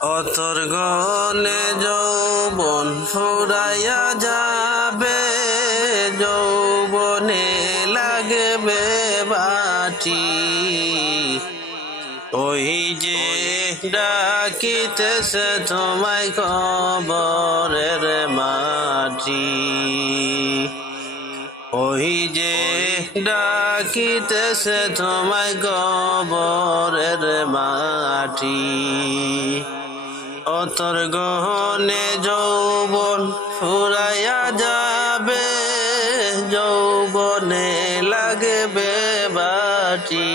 অতর গনে যৌবন ফুরাইয়া যাবে, যৌবনে লাগবে বাটি। ওই যে ডাকিতেছে তোমায় কবরের মাটি, ওই যে ডাকিতেছে তোমায় কবরের মাটি। অতর গহনে যৌবন ফুরাইয়া যাবে, যৌবনে লাগবে বাটি।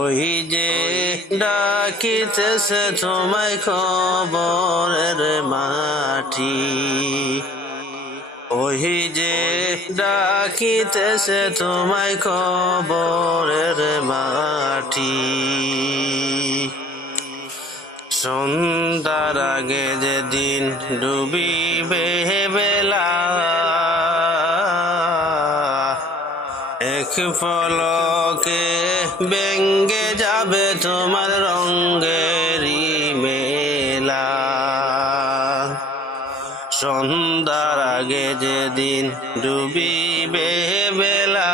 ওই যে ডাকিতেছে তোমায় কবরের মাটি, ওই যে ডাকিতেছে তোমায় কবরের মাটি। সন্ধ্যার আগে যেদিন ডুবিবে বেলা, এক পলকে ভেঙ্গে যাবে তোমার রঙেরই মেলা। সন্ধ্যার আগে যেদিন ডুবিবে বেলা,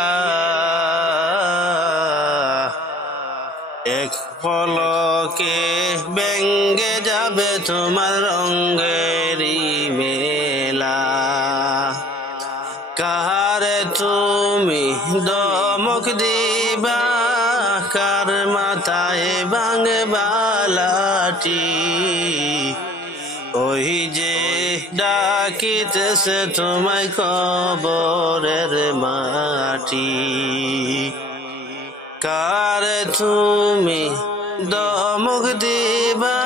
এক পলকে ভেঙ্গে যাবে তোমার রঙেরই মেলা। কারে তুমি দমক দিবা, কার মাথায় ভাঙে বালাটি। ওই যে ডাকিতেছে তোমায় কবরের মাটি, কারে তুমি দমক দিবা,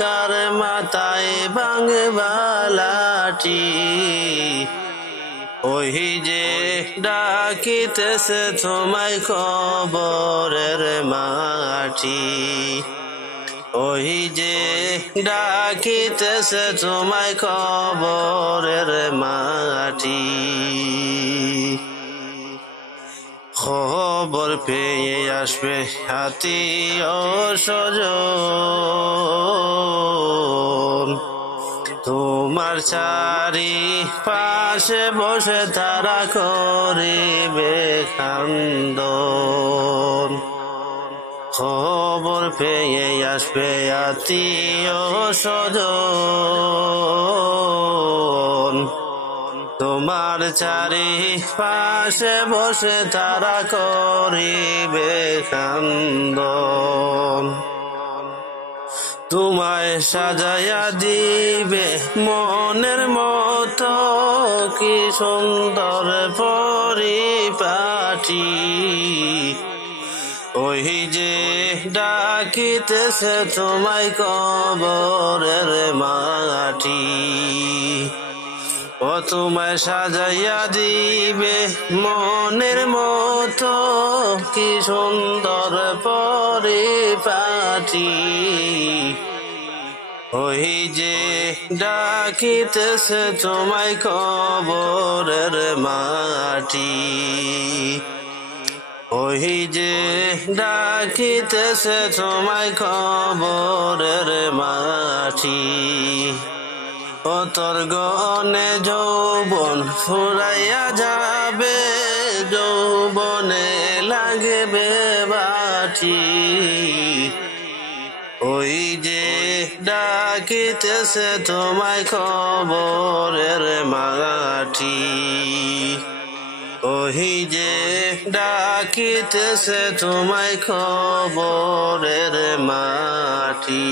কার মাথায় ভাঙে বালাটি। ওই যে ডাকিতেছে তোমায় কবরের মাটি, ওই যে ডাকিতেছে তোমায় কবরের মাটি। খবর পেয়ে আসবে আত্মীয় স্বজন, তোমার চারি পাশে বসে তারা করিবে কান্দন। খবর পেয়ে আসবে আত্মীয় স্বজন, তোমার চারি পাশে বসে তারা করিবে কান্দন। তোমায় সাজাইয়া দিবে মনের মতো, কি সুন্দর পরিপাটি। ওই যে ডাকিতেছে তোমায় কবরের মাটি, ও তোমায় সাজাইয়া দিবে মনের মতো, কি সুন্দর পরিপাটি। ওই যে ডাকিতেছে তোমায় কবরের মাটি, ওই যে ডাকিতেছে তোমায় কবরের মাটি। অতর গনে যৌবন ফুরাইয়া যাবে, যৌবনে লাগবে বাটি। ওই যে ডাকিতেছে তোমায় কবরের মাটি, ওই যে ডাকিতেছে তোমায় কবরের মাটি।